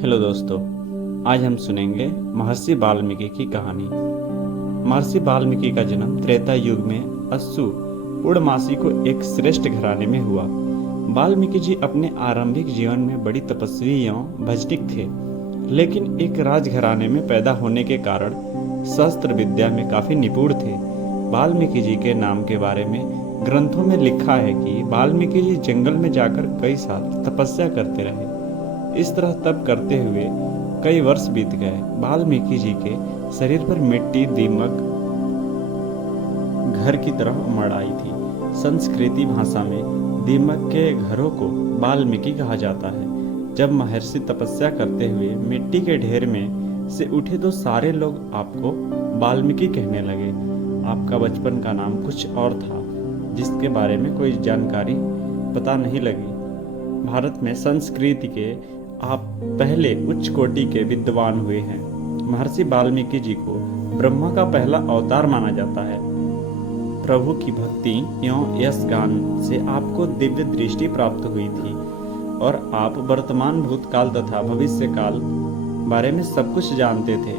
Hello दोस्तों, आज हम सुनेंगे महर्षि वाल्मीकि की कहानी। महर्षि वाल्मीकि का जन्म त्रेता युग में अस्सु पूर्णमासी को एक श्रेष्ठ घराने में हुआ। वाल्मीकि जी अपने आरंभिक जीवन में बड़ी तपस्वी एवं भजनिक थे, लेकिन एक राजघराने में पैदा होने के कारण शस्त्र विद्या में काफी निपुण थे। वाल्मीकि जी के नाम के बारे में ग्रंथों में लिखा है कि वाल्मीकि जी जंगल में जाकर कई साल तपस्या करते रहे। इस तरह तप करते हुए कई वर्ष बीत गए। वाल्मीकि जी के शरीर पर मिट्टी दीमक घर की तरह उमड़ आई थी। संस्कृति भाषा में दीमक के घरों को वाल्मीकि कहा जाता है। जब महर्षि तपस्या करते हुए मिट्टी के ढेर में से उठे तो सारे लोग आपको वाल्मीकि कहने लगे। आपका बचपन का नाम कुछ और था, जिसके बारे में कोई जानकारी पता नहीं लगी। भारत में संस्कृति के आप पहले उच्च कोटि के विद्वान हुए हैं। महर्षि वाल्मीकि जी को ब्रह्मा का पहला अवतार माना जाता है। प्रभु की भक्ति एवं यश गान से आपको दिव्य दृष्टि प्राप्त हुई थी और आप वर्तमान भूतकाल तथा भविष्य काल बारे में सब कुछ जानते थे।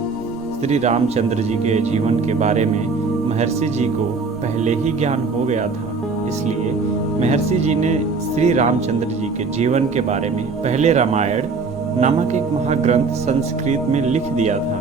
श्री रामचंद्र जी के जीवन के बारे में महर्षि जी को पहले ही ज्ञान हो गया था, इसलिए महर्षि जी ने श्री रामचंद्र जी के जीवन के बारे में पहले रामायण नामक एक महाग्रंथ संस्कृत में लिख दिया था।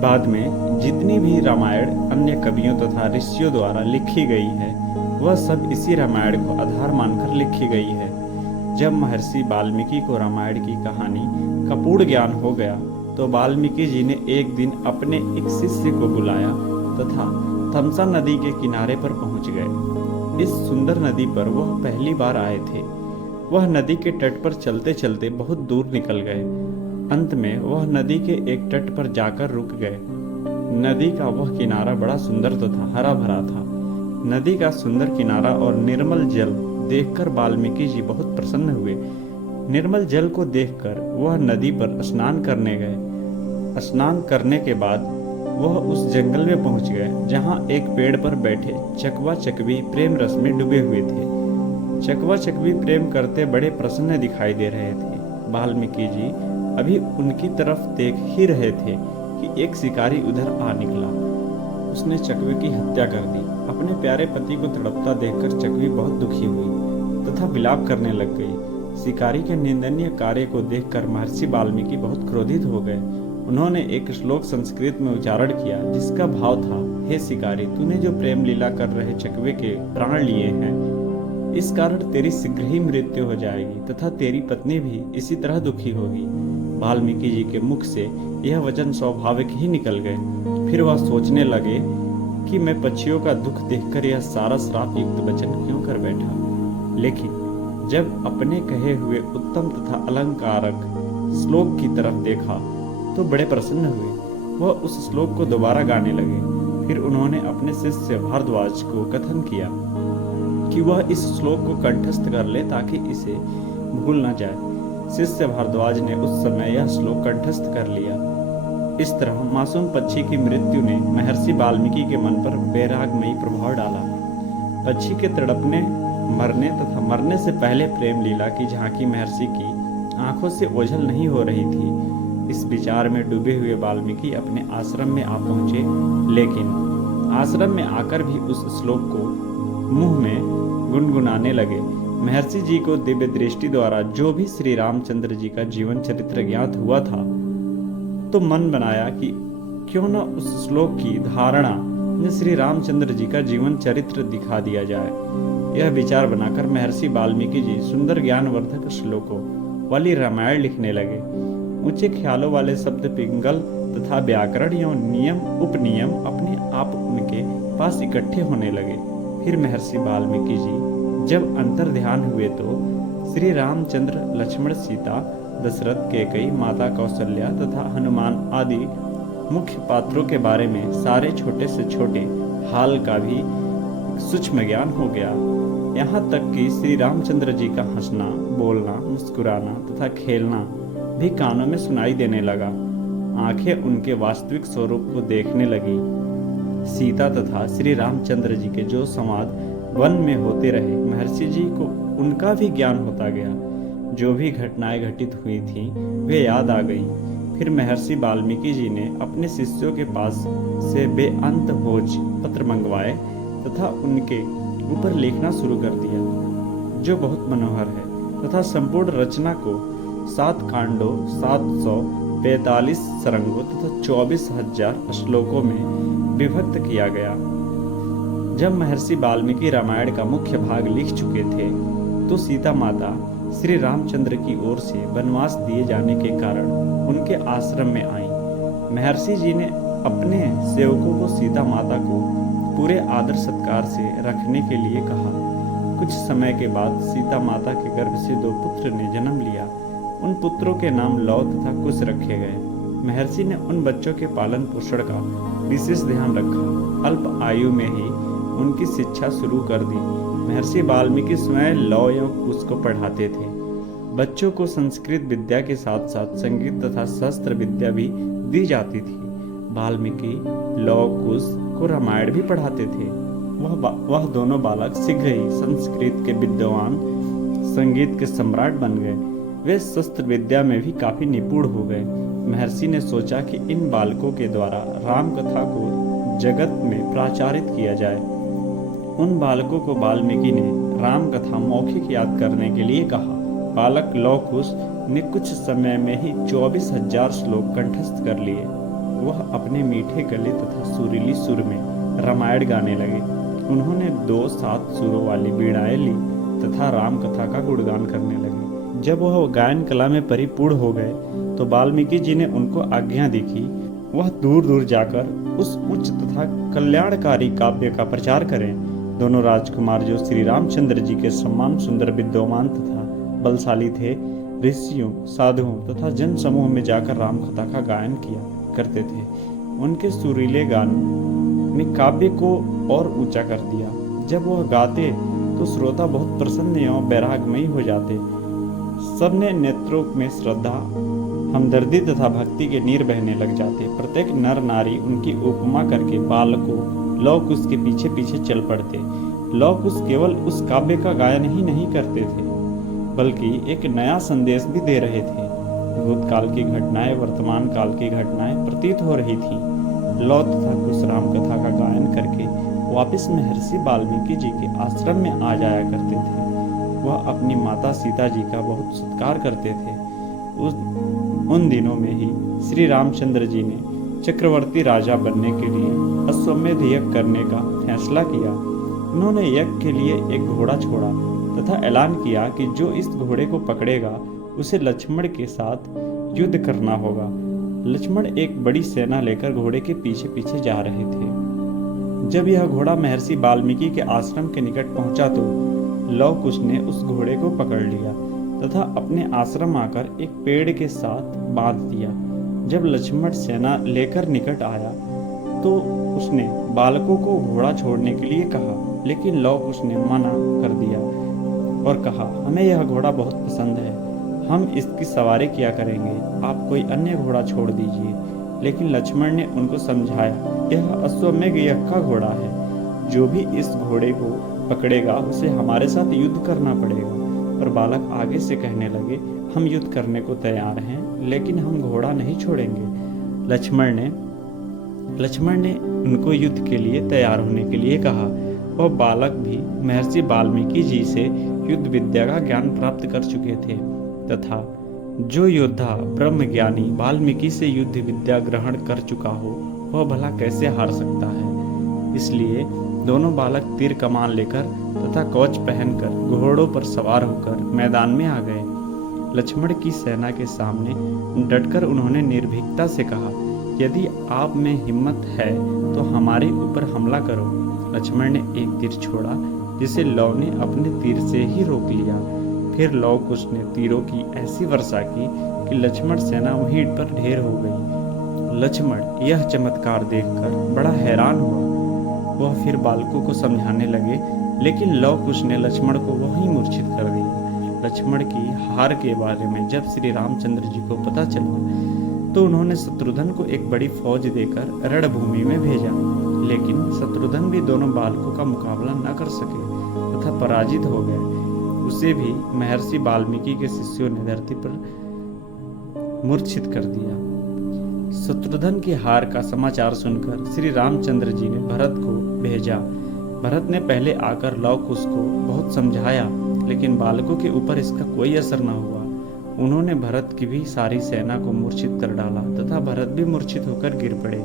बाद में जितनी भी रामायण अन्य कवियों तथा ऋषियों द्वारा लिखी गई है, वह सब इसी रामायण को आधार मानकर लिखी गई है। जब महर्षि वाल्मीकि को रामायण की कहानी का पूर्ण ज्ञान हो गया तो वाल्मीकि जी ने एक दिन अपने एक शिष्य को बुलाया तथा तमसा नदी के किनारे पर पहुंच गए। इस सुंदर नदी पर वह पहली बार आए थे। वह नदी के तट पर चलते चलते बहुत दूर निकल गए। अंत में वह नदी के एक तट पर जाकर रुक गए। नदी का वह किनारा बड़ा सुंदर तो था, हरा भरा था। नदी का सुंदर किनारा और निर्मल जल देखकर वाल्मीकि जी बहुत प्रसन्न हुए। निर्मल जल को देखकर वह नदी पर स्नान करने गए। स्नान करने के बाद वह उस जंगल में पहुंच गए जहां एक पेड़ पर बैठे चकवा चकवी प्रेम रस में डूबे हुए थे। चकवा चकवी प्रेम करते बड़े प्रसन्न दिखाई दे रहे थे। वाल्मीकि जी अभी उनकी तरफ देख ही रहे थे कि एक शिकारी उधर आ निकला। उसने चकवे की हत्या कर दी। अपने प्यारे पति को तड़पता देखकर चकवी बहुत दुखी हुई तथा विलाप करने लग गई। शिकारी के निंदनीय कार्य को देखकर महर्षि वाल्मीकि बहुत क्रोधित हो गए। उन्होंने एक श्लोक संस्कृत में उच्चारण किया, जिसका भाव था, हे शिकारी, तूने जो प्रेम लीला कर रहे चकवे के प्राण लिए हैं, इस कारण तेरी शीघ्र ही मृत्यु हो जाएगी तथा तेरी पत्नी भी इसी तरह दुखी होगी। वाल्मीकि जी के मुख से यह वचन स्वाभाविक ही निकल गए। फिर वह सोचने लगे कि मैं पक्षियों का दुख देखकर यह सारा श्राप युक्त वचन क्यों कर बैठा। लेकिन जब अपने कहे हुए उत्तम तथा अलंकारक श्लोक की तरफ देखा तो बड़े प्रसन्न हुए। वह उस श्लोक को दोबारा गाने लगे। फिर उन्होंने अपने शिष्य भारद्वाज को कथन किया कि वह इस श्लोक को कंठस्थ कर ले ताकि इसे भूल न जाए। शिष्य भारद्वाज ने उस समय यह श्लोक कंठस्थ कर लिया। इस तरह मासूम पक्षी की मृत्यु ने महर्षि वाल्मीकि के मन पर वैरागमयी प्रभाव डाला। पक्षी के तड़पने, मरने तथा मरने से पहले प्रेम लीला की झांकी महर्षि की आंखों से ओझल नहीं हो रही थी। इस विचार में डूबे हुए वाल्मीकि अपने आश्रम में आ पहुंचे, लेकिन आश्रम में आकर भी उस श्लोक को मुंह में गुनगुनाने लगे। महर्षि जी को दिव्य दृष्टि द्वारा जो भी श्री रामचंद्र जी का जीवन चरित्र ज्ञात हुआ था, तो मन बनाया कि क्यों न उस श्लोक की धारणा में श्री रामचंद्र जी का जीवन चरित्र दिखा दिया जाए। यह विचार बनाकर महर्षि वाल्मीकि जी सुंदर ज्ञानवर्धक श्लोकों वाली रामायण लिखने लगे। ऊंचे ख्यालों वाले शब्द पिंगल तथा व्याकरण एवं नियम उपनियम अपने आप उनके पास इकट्ठे होने लगे। फिर महर्षि वाल्मीकि जी जब अंतर ध्यान हुए तो श्री रामचंद्र, लक्ष्मण, सीता, दशरथ, कैकेयी, माता कौशल्या तथा हनुमान आदि मुख्य पात्रों के बारे में सारे छोटे से छोटे हाल का भी सूक्ष्म ज्ञान हो गया। यहाँ तक कि श्री रामचंद्र जी का हंसना, बोलना, मुस्कुराना तथा खेलना भी कानों में सुनाई देने लगा। आंखें उनके वास्तविक स्वरूप को देखने लगी। सीता तथा श्री रामचंद्र जी के जो संवाद वन में होते रहे, महर्षि जी को उनका भी ज्ञान होता गया। जो भी घटनाएं घटित हुई थीं वे याद आ गईं। फिर महर्षि वाल्मीकि जी ने अपने शिष्यों के पास से बेअंत भोज पत्र मंगवाए तथा उनके ऊपर लिखना शुरू कर दिया, जो बहुत मनोहर है, तथा संपूर्ण रचना को 7 कांडों, 745 सरंगों तथा 24,000 श्लोकों में विभक्त किया गया। जब महर्षि वाल्मीकि रामायण का मुख्य भाग लिख चुके थे तो सीता माता श्री रामचंद्र की ओर से वनवास दिए जाने के कारण उनके आश्रम में आईं। महर्षि जी ने अपने सेवकों को सीता माता को पूरे आदर सत्कार से रखने के लिए कहा। कुछ समय के बाद सीता माता के गर्भ से 2 पुत्र ने जन्म लिया। उन पुत्रों के नाम लव तथा कुश रखे गए। महर्षि ने उन बच्चों के पालन पोषण का विशेष ध्यान रखा। अल्प आयु में ही उनकी शिक्षा शुरू कर दी। महर्षि वाल्मीकि स्वयं लव एवं कुश को पढ़ाते थे। बच्चों को संस्कृत विद्या के साथ साथ संगीत तथा शस्त्र विद्या भी दी जाती थी। वाल्मीकि लव कुश को रामायण भी पढ़ाते थे। वह दोनों बालक शीघ्र ही संस्कृत के विद्वान, संगीत के सम्राट बन गए। वे शस्त्र विद्या में भी काफी निपुण हो गए। महर्षि ने सोचा कि इन बालकों के द्वारा राम कथा को जगत में प्रचारित किया जाए। उन बालकों को वाल्मीकि ने राम कथा मौखिक याद करने के लिए कहा। बालक लव कुश ने कुछ समय में ही 24,000 श्लोक कंठस्थ कर लिए। वह अपने मीठे गले तथा सुरीली सुर में रामायण गाने लगे। उन्होंने 2 7 सुरों वाली वीणाएं ली तथा राम कथा का गुणगान करने लगे। जब वह गायन कला में परिपूर्ण हो गए तो वाल्मीकि जी ने उनको आज्ञा दी कि वह दूर दूर जाकर उस उच्च तथा कल्याणकारी काव्य का प्रचार करें। दोनों राजकुमार, जो श्री रामचंद्र जी के समान सुंदर, विद्वान तथा बलशाली थे, ऋषियों, साधुओं तथा जन समूह में जाकर राम कथा का गायन किया करते थे। उनके सुरीले गान ने काव्य को और ऊंचा कर दिया। जब वह गाते तो श्रोता बहुत प्रसन्न एवं वैरागमयी हो जाते। सबने नेत्रों में श्रद्धा, हमदर्दी तथा भक्ति के नीर बहने लग जाते। प्रत्येक नर नारी उनकी उपमा करके बालकों लव कुश के पीछे पीछे चल पड़ते। लव कुश केवल उस काव्य का गायन ही नहीं करते थे, बल्कि एक नया संदेश भी दे रहे थे। भूतकाल की घटनाएं वर्तमान काल की घटनाएं प्रतीत हो रही थी। लव तथा कुश राम कथा का गायन करके वापस महर्षि वाल्मीकि जी के आश्रम में आ जाया करते थे। वह अपनी माता सीता जी का बहुत सत्कार करते थे। उन दिनों में ही श्री रामचंद्र जी ने चक्रवर्ती राजा बनने के लिए अश्वमेध यज्ञ करने का फैसला किया। उन्होंने यज्ञ के लिए एक घोड़ा छोड़ा तथा ऐलान किया कि जो इस घोड़े को पकड़ेगा उसे लक्ष्मण के साथ युद्ध करना होगा। लक्ष्मण एक बड़ी सेना लेकर घोड़े के पीछे पीछे जा रहे थे। जब यह घोड़ा महर्षि वाल्मीकि के आश्रम के निकट पहुंचा तो लव कुश ने उस घोड़े को पकड़ लिया तथा अपने आश्रम आकर एक पेड़ के साथ बांध दिया। जब लक्ष्मण सेना लेकर निकट आया तो उसने बालकों को घोड़ा छोड़ने के लिए कहा, लेकिन लव कुश ने मना कर दिया और कहा, हमें यह घोड़ा बहुत पसंद है, हम इसकी सवारी किया करेंगे, आप कोई अन्य घोड़ा छोड़ दीजिए। लेकिन लक्ष्मण ने उनको समझाया, यह अश्वमेध यज्ञ का घोड़ा है, जो भी इस घोड़े को पकड़ेगा उसे हमारे साथ युद्ध करना पड़ेगा। और बालक आगे से कहने लगे, हम युद्ध करने को तैयार हैं, लेकिन हम घोड़ा नहीं छोड़ेंगे। लक्ष्मण ने उनको युद्ध के लिए तैयार होने के लिए कहा। वह बालक भी महर्षि वाल्मीकि जी से युद्ध विद्या का ज्ञान प्राप्त कर चुके थे तथा जो योद्धा ब्रह्मज्ञानी वाल्मीकि से युद्ध विद्या ग्रहण कर चुका हो वह भला कैसे हार सकता है। इसलिए दोनों बालक तीर कमान लेकर तथा कवच पहनकर घोड़ों पर सवार होकर मैदान में आ गए। लक्ष्मण की सेना के सामने डटकर उन्होंने निर्भीकता से कहा, यदि आप में हिम्मत है तो हमारे ऊपर हमला करो। लक्ष्मण ने एक तीर छोड़ा जिसे लव ने अपने तीर से ही रोक लिया। फिर लव कुश ने तीरों की ऐसी वर्षा की कि लक्ष्मण सेना वहीं पर ढेर हो गई। लक्ष्मण यह चमत्कार देखकर बड़ा हैरान हुआ। वह फिर बालकों को समझाने लगे, लेकिन लव कुश ने लक्ष्मण को वहीं मूर्छित कर दिया। लक्ष्मण की हार के बारे में जब श्री रामचंद्र जी को पता चला तो उन्होंने शत्रुघ्न को एक बड़ी फौज देकर रणभूमि में भेजा, लेकिन शत्रुघ्न भी दोनों बालकों का मुकाबला न कर सके तथा पराजित हो गए। उसे भी महर्षि वाल्मीकि के शिष्यों ने धरती पर मूर्छित कर दिया। शत्रुघ्न की हार का समाचार सुनकर श्री रामचंद्र जी ने भरत को भेजा। भरत ने पहले आकर लव कुश को बहुत समझाया, लेकिन बालकों के ऊपर इसका कोई असर न हुआ। उन्होंने भरत की भी सारी सेना को मूर्छित कर डाला तथा भरत भी मूर्छित होकर गिर पड़े।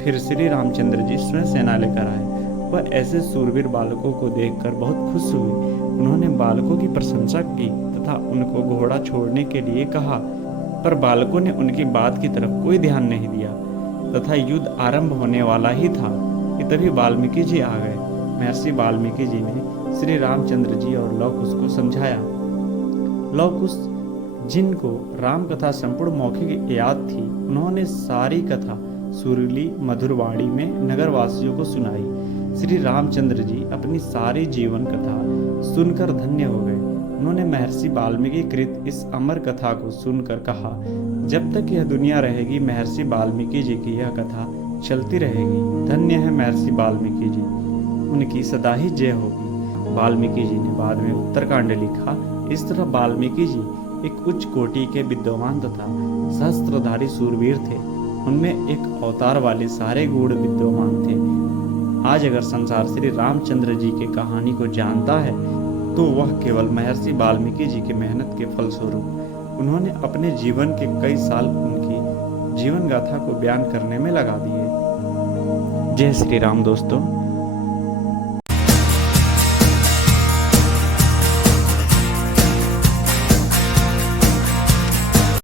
फिर श्री रामचंद्र जी स्वयं सेना लेकर आए। वह ऐसे सूरवीर बालकों को देखकर बहुत खुश हुए। उन्होंने बालकों की प्रशंसा की तथा उनको घोड़ा छोड़ने के लिए कहा, पर बालकों ने उनकी बात की तरफ कोई ध्यान नहीं दिया तथा युद्ध आरंभ होने वाला ही था कि तभी वाल्मीकि जी आ गए। महर्षि वाल्मीकि जी ने श्री रामचंद्र जी और लव कुश को समझाया। लव कुश, जिनको राम कथा संपूर्ण मौखिक याद थी, उन्होंने सारी कथा सुरीली मधुर वाणी में नगरवासियों को सुनाई। श्री रामचंद्र जी अपनी सारी जीवन कथा सुनकर धन्य हो गए। उन्होंने महर्षि वाल्मीकि कृत इस अमर कथा को सुनकर कहा, जब तक यह दुनिया रहेगी महर्षि वाल्मीकि जी की यह कथा चलती रहेगी। धन्य है महर्षि वाल्मीकि जी, उनकी सदा ही जय होगी। वाल्मीकि जी ने बाद में उत्तरकांड लिखा। इस तरह वाल्मीकि जी एक उच्च कोटि के विद्वान तथा सहस्त्रधारी सूरवीर थे। उनमें एक अवतार वाले सारे गुण विद्यमान थे। आज अगर संसार श्री रामचंद्र जी की कहानी को जानता है तो वह केवल महर्षि वाल्मीकि जी की मेहनत के फलस्वरूप। उन्होंने अपने जीवन के कई साल उनकी जीवन गाथा को बयान करने में लगा दिए। जय श्री राम दोस्तों।